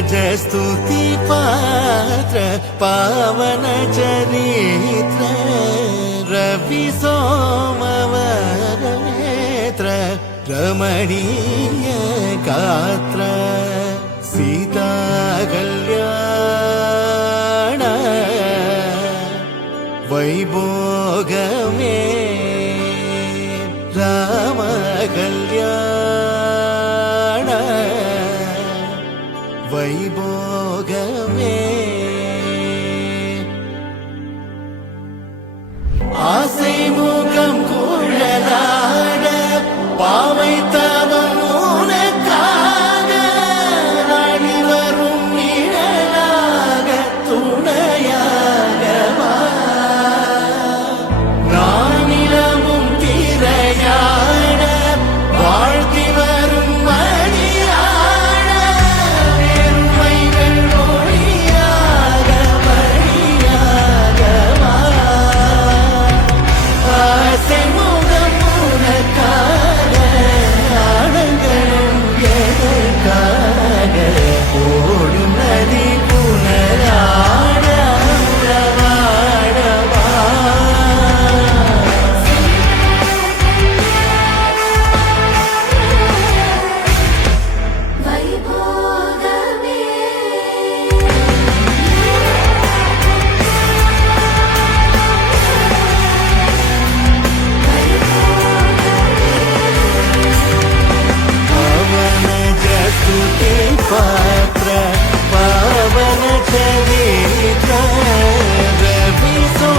स्तुति पात्र पावन चरित्र रवि सोमवर नेत्र रमणीय गात्र सीता कल्याण वैभोगमे राम कल्याण वैभोगमे आसै मुகம் குழலாட பாவை தவம் உனக்காக நாடி வரும் நிழலாக துணையாக வா நானிலமும் திரையாட வாழ்த்தி வரும் மணியாட பெருமைகள் மொழியாக வழியாக வா ஆசை முகம் உனக்காக ஆனங்களும் எதற்காக ஓடும் நதி புனராட உறவாடவா வைபோகமே पावन स्तुति पात्र पावन चरित्र रवि सो